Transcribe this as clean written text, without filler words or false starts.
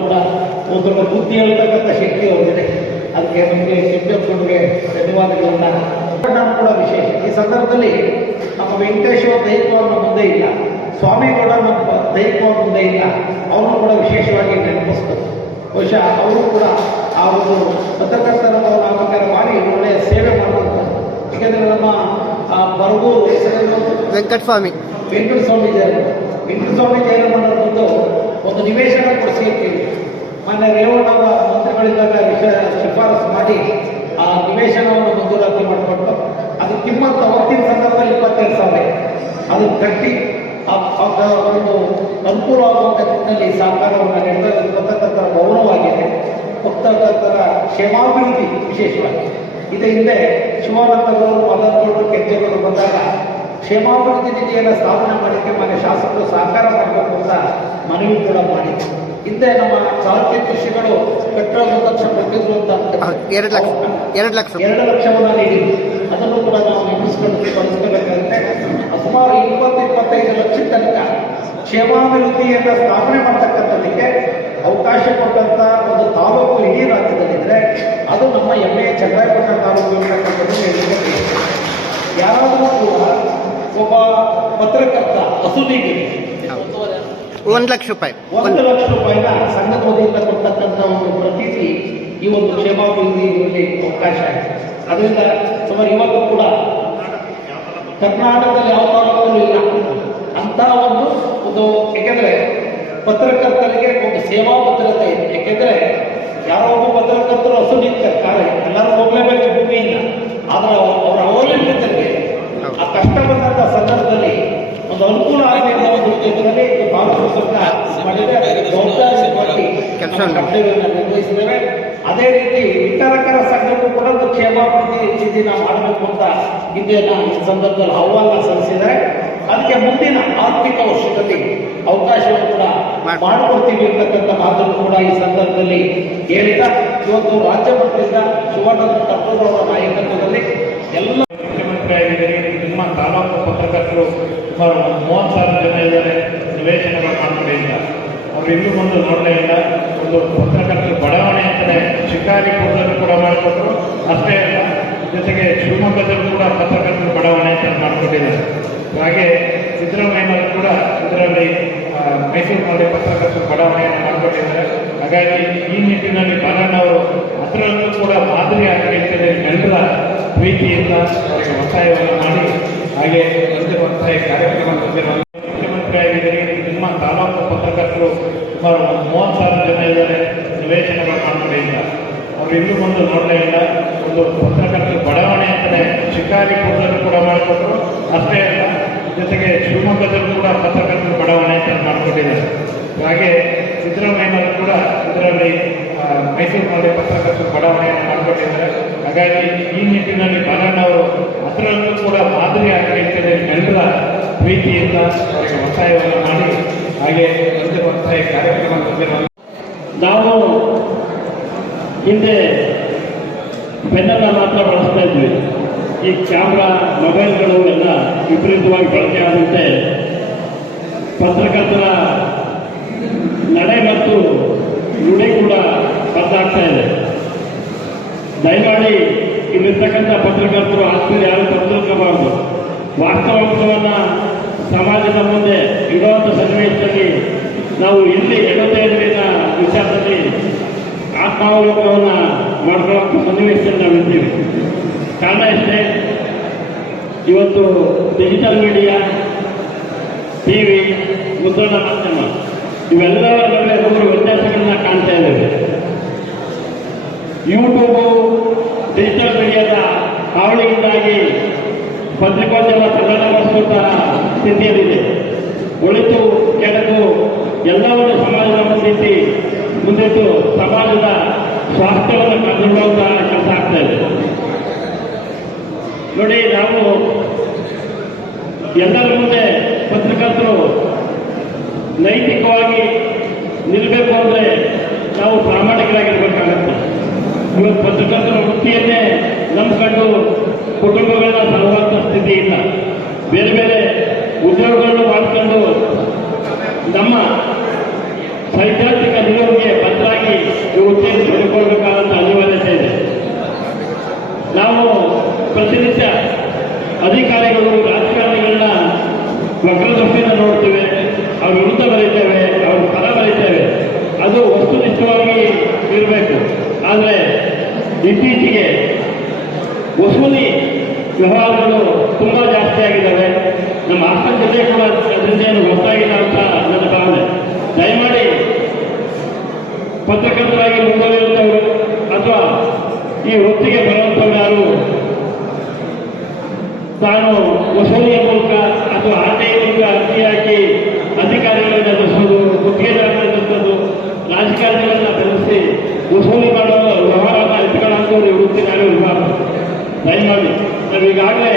ಕೂಡ ಒಂದು ಬುದ್ಧಿ ಹೇಳ್ತಕ್ಕಂಥ ಶಕ್ತಿ ಹೊಂದಿದೆ. ಅದಕ್ಕೆ ನಮಗೆ ಸಿದ್ದಪ್ಪನಿಗೆ ಧನ್ಯವಾದಗಳನ್ನ ಕೂಡ ವಿಶೇಷ. ಈ ಸಂದರ್ಭದಲ್ಲಿ ನಮ್ಮ ವೆಂಕಟೇಶ್ವರ ದೈವನ ಮುಂದೆ ಇಲ್ಲ, ಸ್ವಾಮಿಗೌಡ ನಮ್ಮ ದೈವನ ಮುಂದೆ ಇಲ್ಲ, ಅವರು ಕೂಡ ವಿಶೇಷವಾಗಿ ನೆನಪಿಸ್ತಾರೆ. ಬಹುಶಃ ಅವರು ಕೂಡ ಆ ಒಂದು ಪತ್ರಕರ್ತರ ನಾಮಕರಣ ಮಾಡಿ ಒಳ್ಳೆಯ ಸೇವೆ ಮಾಡುವಂಥದ್ದು. ಯಾಕೆಂದರೆ ನಮ್ಮ ಬರಗೂರು ವೆಂಕಟಸ್ವಾಮಿ ಜಯರಾಮಣ್ಣರದ್ದು ಒಂದು ನಿವೇಶನ ಕೊಡಿಸಿ ಅಂತೀವಿ. ಮೊನ್ನೆ ರೇವಣ್ಣವರ ಮಂತ್ರಿಗಳಿದ್ದಾಗ ಶಿಫಾರಸು ಮಾಡಿ ಆ ನಿವೇಶನವನ್ನು ಮಂಜೂರಾತಿ ಮಾಡಿಕೊಟ್ಟು ಅದು ಕಿಮ್ಮತ್ತು ಅವತ್ತಿನ ಸಂದರ್ಭದಲ್ಲಿ 22,000 ಅದು ಕಟ್ಟಿ ಒಂದು ಅನುಕೂಲವಾಗುವಂಥ ನಿಟ್ಟಿನಲ್ಲಿ ಸಹಕಾರವನ್ನು ನೀಡಿದ ಪತ್ರಕರ್ತರ ಗೌರವವಾಗಿದೆ. ಪತ್ರಕರ್ತರ ಕ್ಷೇಮಾಭಿವೃದ್ಧಿ ವಿಶೇಷವಾಗಿ ಇದೇ ಹಿಂದೆ ಶಿವಾನಂದಗೌಡರು, ಮಲ್ಲನಗೌಡರು, ಕೆಂಚೇಗೌಡರು ಬಂದಾಗ ಕ್ಷೇಮಾಭಿವೃದ್ಧಿ ನಿಧಿಯನ್ನು ಸ್ಥಾಪನೆ ಮಾಡಲಿಕ್ಕೆ ಮನೆ ಶಾಸಕರು ಸಹಕಾರ ಮಾಡಬೇಕು ಅಂತ ಮನವಿ ಕೂಡ ಮಾಡಿದ್ರು. ಹಿಂದೆ ನಮ್ಮ ಚಾಲಕಿ ಕೃಷಿಗಳು ಪೆಟ್ರೋಲ್ 1 ಲಕ್ಷ ಕೊಟ್ಟಿದ್ರು ಅಂತ 2 ಲಕ್ಷವನ್ನು ನೀಡಿದ್ರು. ಅದನ್ನು ಕೂಡ ನಾವು ಬಳಸ್ಕೋಬೇಕಾಗುತ್ತೆ. ಸುಮಾರು 20-25 ಲಕ್ಷದ ತನಕ ಕ್ಷೇಮಾಭಿವೃದ್ಧಿಯನ್ನು ಸ್ಥಾಪನೆ ಮಾಡತಕ್ಕಂಥದ್ದಕ್ಕೆ ಅವಕಾಶ ಕೊಟ್ಟಂಥ ಒಂದು ತಾಲೂಕು ಇಡೀ ರಾಜ್ಯದಲ್ಲಿದ್ದರೆ ಅದು ನಮ್ಮ ಹೆಮ್ಮೆಯ ಚನ್ನರಾಯಪಟ್ಟಣ ತಾಲೂಕು ಅಂತಕ್ಕಂಥದ್ದು ಹೇಳಿಕೆ. ಯಾರಾದರೂ ಕೂಡ ಒಬ್ಬ ಪತ್ರಕರ್ತ ಅಸುನೀಗಿ 1 ಲಕ್ಷ ರೂಪಾಯಿ ಸಂಘದ ವತಿಯಿಂದ ಕೊಡ್ತಕ್ಕಂಥ ಒಂದು ಪ್ರತೀತಿ ಈ ಒಂದು ಕ್ಷೇಮಾಭಿವೃದ್ಧಿಯಲ್ಲಿ ಅವಕಾಶ ಇದೆ. ಅದರಿಂದ ಸುಮಾರು ಇವತ್ತು ಕೂಡ ಕರ್ನಾಟಕದಲ್ಲಿ ಯಾವ ತಾಲೂಕಲ್ಲೂ ಇಲ್ಲ ಅಂತ ಒಂದು ಏಕೆಂದರೆ ಪತ್ರಕರ್ತರಿಗೆ ಒಂದು ಸೇವಾ ಭದ್ರತೆ ಇದೆ. ಯಾಕೆಂದರೆ ಯಾರೋ ಒಬ್ಬ ಪತ್ರಕರ್ತರು ಅಸುನೀಗ್ತಾರೆ, ಎಲ್ಲರೂ ಹೋಗಲೇಬೇಕು ಭೂಮಿಯಿಂದ. ಆದರೆ ಅವರ ಅವಲಂಬಿತರಿಗೆ ಆ ಕಷ್ಟ ಬಂದಂಥ ಸಂದರ್ಭದಲ್ಲಿ ಒಂದು ಅನುಕೂಲ ಆಗಿದೆ ಅನ್ನೋ ಒಂದು ಉದ್ದೇಶದಲ್ಲಿ ಭಾರತ ಸರ್ಕಾರ ಜವಾಬ್ದಾರಿ ಕರ್ತವ್ಯವನ್ನು ನಿರ್ವಹಿಸಿದ್ದೇವೆ. ಅದೇ ರೀತಿ ವಿತರಕರ ಸಂಘಕ್ಕೂ ಕೂಡ ಒಂದು ಕ್ಷೇಮಾಭಿವೃದ್ಧಿ ನಿಧಿ ನಾವು ಮಾಡಬೇಕು ಅಂತ ಹಿಂದೆ ನಾವು ಈ ಸಂದರ್ಭದಲ್ಲಿ ಆಹ್ವಾನ ಸಲ್ಲಿಸಿದರೆ ಅದಕ್ಕೆ ಮುಂದಿನ ಆರ್ಥಿಕ ವರ್ಷದಲ್ಲಿ ಅವಕಾಶವನ್ನು ಕೂಡ ಮಾಡಿಕೊಡ್ತೀವಿ ಅಂತಕ್ಕಂಥ ಮಾತನ್ನು ಕೂಡ ಈ ಸಂದರ್ಭದಲ್ಲಿ ಹೇಳಿದ ಇವತ್ತು ರಾಜ್ಯ ಮಟ್ಟದಿಂದ ಶಿವಾನಂದ ಕರ್ತೂರವರ ನಾಯಕತ್ವದಲ್ಲಿ ಎಲ್ಲ ಮುಖ್ಯಮಂತ್ರಿಯಾಗಿದ್ದೀರಿ. ನಿಮ್ಮ ತಾಲೂಕು ಪತ್ರಕರ್ತರು ಸುಮಾರು 30,000 ಜನ ಇದ್ದಾರೆ. ನಿವೇಶನಗಳು ಮಾಡ್ಕೊಂಡಿದ್ದಾರೆ. ಅವರು ಇನ್ನೂ ಮುಂದೆ ನೋಡಲೇ ಇಲ್ಲ. ಒಂದು ಪತ್ರಕರ್ತರು ಬಡಾವಣೆ ಅಂತಲೇ ಶಿಕಾರಿಪುರದಲ್ಲೂ ಕೂಡ ಮಾಡಿಕೊಟ್ರು. ಅಷ್ಟೇ ಅಲ್ಲ, ಜೊತೆಗೆ ಶಿವಮೊಗ್ಗದಲ್ಲೂ ಕೂಡ ಪತ್ರಕರ್ತರು ಬಡಾವಣೆ ಅಂತ ಮಾಡಿಕೊಂಡಿದ್ದಾರೆ. ಹಾಗೆ ಸಿದ್ದರಾಮಯ್ಯನವರು ಕೂಡ ಇದರಲ್ಲಿ ಮೈಸೂರಿನಲ್ಲಿ ಪತ್ರಕರ್ತರು ಬಡಾವಣೆಯನ್ನು ಮಾಡಿಕೊಂಡಿದ್ದಾರೆ. ಹಾಗಾಗಿ ಈ ನಿಟ್ಟಿನಲ್ಲಿ ಬಾಲಣ್ಣವರು ಅದರಲ್ಲೂ ಕೂಡ ಮಾದರಿ ಆಗಲಿಕ್ಕೆ ಎಲ್ಲರ ಪ್ರೀತಿಯಿಂದ ಅವರಿಗೆ ಒತ್ತಾಯವನ್ನು ಮಾಡಿ ಹಾಗೆ ಒತ್ತಾಯ ಕಾರ್ಯಕ್ರಮ ಮುಖ್ಯಮಂತ್ರಿಯಾಗಿದ್ದೀರಿ. ನಿಮ್ಮ ತಾಲೂಕು ಪತ್ರಕರ್ತರು ಸುಮಾರು 30,000 ಜನ ಇದ್ದಾರೆ. ನಿವೇಶನಗಳು ಮಾಡ್ಕೊಂಡಿದ್ದಾರೆ. ಅವರು ಇನ್ನೂ ಮುಂದೆ ನೋಡಲೇ ಇಲ್ಲ. ಒಂದು ಪತ್ರಕರ್ತರು ಬಡಾವಣೆ ಅಂತಲೇ ಶಿಕಾರಿಪುರದಲ್ಲೂ ಕೂಡ ಮಾಡಿಕೊಟ್ರು. ಅಷ್ಟೇ ಅಲ್ಲ, ಜೊತೆಗೆ ಶಿವಮೊಗ್ಗದಲ್ಲೂ ಕೂಡ ಪತ್ರಕರ್ತರು ಬಡಾವಣೆ ಅಂತ ಮಾಡಿಕೊಂಡಿದ್ದಾರೆ. ಹಾಗೆ ಸಿದ್ದರಾಮಯ್ಯನವರು ಕೂಡ ಇದರಲ್ಲಿ ಮೈಸೂರಿನಲ್ಲಿ ಪತ್ರಕರ್ತರು ಬಡಾವಣೆಯನ್ನು ಮಾಡಿಕೊಂಡಿದ್ದಾರೆ. ಹಾಗಾಗಿ ಈ ನಿಟ್ಟಿನಲ್ಲಿ ಬಾಲಣ್ಣವರು ಅದರಲ್ಲೂ ಕೂಡ ಮಾದರಿ ಆಗಲಿಕ್ಕೆ ಎಲ್ಲರ ಪ್ರೀತಿಯಿಂದ ಅವರಿಗೆ ಒತ್ತಾಯವನ್ನು ಮಾಡಿ ಹಾಗೆ ಒತ್ತಾಯ ಕಾರ್ಯಕ್ರಮ ನಾವು ಹಿಂದೆ ಪೆನ್ನೆಲ್ಲ ಮಾತ್ರ ಬಳಸ್ತಾ ಇದ್ವಿ. ಈ ಕ್ಯಾಮ್ರಾ, ಮೊಬೈಲ್ಗಳು ಎಲ್ಲ ವಿಪರೀತವಾಗಿ ಬಳಕೆ ಆದಂತೆ ಪತ್ರಕರ್ತರ ನಡೆ ಮತ್ತು ನುಡಿ ಕೂಡ ಬದಲಾಗ್ತಾ ಇದೆ. ದಯಮಾಡಿ ಇಲ್ಲಿರ್ತಕ್ಕಂಥ ಪತ್ರಕರ್ತರು ಆಸ್ಪತ್ರೆ ಯಾರು ತಪ್ಪಿಸಬಾರದು. ವಾಸ್ತವಾಂಶವನ್ನು ಸಮಾಜದ ಮುಂದೆ ಇಡುವಂಥ ಸನ್ನಿವೇಶದಲ್ಲಿ ನಾವು ಇಲ್ಲಿ 75ನೇ ವಿಚಾರದಲ್ಲಿ ಆತ್ಮಾವಲೋಕನವನ್ನು ಮಾಡ್ಕೊಳ್ಳುವಂಥ ಸನ್ನಿವೇಶದಲ್ಲಿ ನಾವು ಇದ್ದೀವಿ. ಕಾರಣ ಇಷ್ಟೇ, ಇವತ್ತು ಡಿಜಿಟಲ್ ಮೀಡಿಯಾ, ಟಿವಿ, ಮುದ್ರಣ ಮಾಧ್ಯಮ ಇವೆಲ್ಲರ ನಡುವೆ 3 ವ್ಯತ್ಯಾಸಗಳನ್ನ ಕಾಣ್ತಾ ಇದ್ದೇವೆ. ಯೂಟ್ಯೂಬು, ಡಿಜಿಟಲ್ ಮೀಡಿಯಾದ ಹಾವಳಿಯಿಂದಾಗಿ ಪತ್ರಿಕೋದ್ಯಮ ಪ್ರಧಾನಗೊಳಿಸುವಂಥ ಸ್ಥಿತಿಯಲ್ಲಿದೆ. ಒಳಿತು ಕೆಡಕು ಎಲ್ಲವನ್ನು ಸಮಾಜದ ಮುಂದಿಟ್ಟು ಮುಂದಿಟ್ಟು ಸಮಾಜದ ಸ್ವಾಸ್ಥ್ಯವನ್ನು ಕಾಪಾಡುವಂಥ ಕೆಲಸ ಆಗ್ತಾ ಇದೆ. ನೋಡಿ, ನಾವು ಎಲ್ಲರ ಮುಂದೆ ಪತ್ರಕರ್ತರು ನೈತಿಕವಾಗಿ ನಿಲ್ಲಬೇಕು ಅಂದರೆ ನಾವು ಪ್ರಾಮಾಣಿಕರಾಗಿರ್ಬೇಕಾಗತ್ತೆ. ಇವತ್ತು ಪತ್ರಕರ್ತರ ವೃತ್ತಿಯನ್ನೇ ನಂಬಿಕೊಂಡು ಕುಟುಂಬಗಳನ್ನ ಪರಿಸ್ಥಿತಿ ಇಲ್ಲ. ಬೇರೆ ಬೇರೆ ಉದ್ಯೋಗಗಳನ್ನು ಮಾಡಿಕೊಂಡು ನಮ್ಮ ಸೈದ್ಧಾಂತಿಕ ನಿಲುವಿಗೆ ಬದಲಾಗಿ ಈ ವೃತ್ತಿಯನ್ನು ತೊಡಗಿಕೊಳ್ಳಬೇಕಾದಂಥ ಅನಿವಾರ್ಯತೆ ಇದೆ. ನಾವು ಪ್ರತಿನಿತ್ಯ ಅಧಿಕಾರಿಗಳು ರಾಜಕಾರಣಿಗಳನ್ನ ವಕ್ರದೃಷ್ಟಿಯಿಂದ ನೋಡ್ತೇವೆ, ಅವ್ರ ವಿರುದ್ಧ ಬರೀತೇವೆ, ಅವ್ರ ಪರ ಬರೀತೇವೆ. ಅದು ವಸ್ತುನಿಷ್ಠವಾಗಿ ಇರಬೇಕು. ಆದರೆ ಇತ್ತೀಚೆಗೆ ವಸೂಲಿ ವ್ಯವಹಾರಗಳು ತುಂಬ ಜಾಸ್ತಿ ಆಗಿದ್ದಾವೆ. ನಮ್ಮ ಹಾಸನ ಜಿಲ್ಲೆ ಕೂಡ ಅದರಿಂದ ಏನು ಗೊತ್ತಾಗಿಲ್ಲ ಅಂತ ನನ್ನ ಭಾವನೆ. ದಯಮಾಡಿ ಪತ್ರಕರ್ತರಾಗಿ ಮುಂದುವರಿಯುವಂಥವರು ಅಥವಾ ಈ ವೃತ್ತಿಗೆ ಬರುವಂಥವ್ರು ಯಾರು ತಾನು ವಸೂಲಿಯ ಮೂಲಕ ಅಥವಾ ಆಟೆಯ ಮೂಲಕ ಅರ್ಜಿ ಹಾಕಿ ಅಧಿಕಾರಿಗಳನ್ನ ಎದುರಿಸೋದು, ಗುತ್ತಿಗೆದಾರರನ್ನ ಎದುರಿಸೋದು, ರಾಜಕಾರಣಿಗಳನ್ನ ಬೆಳೆಸಿ ವಸೂಲಿ ಮಾಡುವ ವ್ಯವಹಾರವನ್ನು ಎತ್ಕೊಳ್ಳುವಂಥವ್ರು ಈ ವೃತ್ತಿ ಯಾರು ಇರಬಾರ್ದು. ದಯಮಾಡಿ ನಾವು ಈಗಾಗಲೇ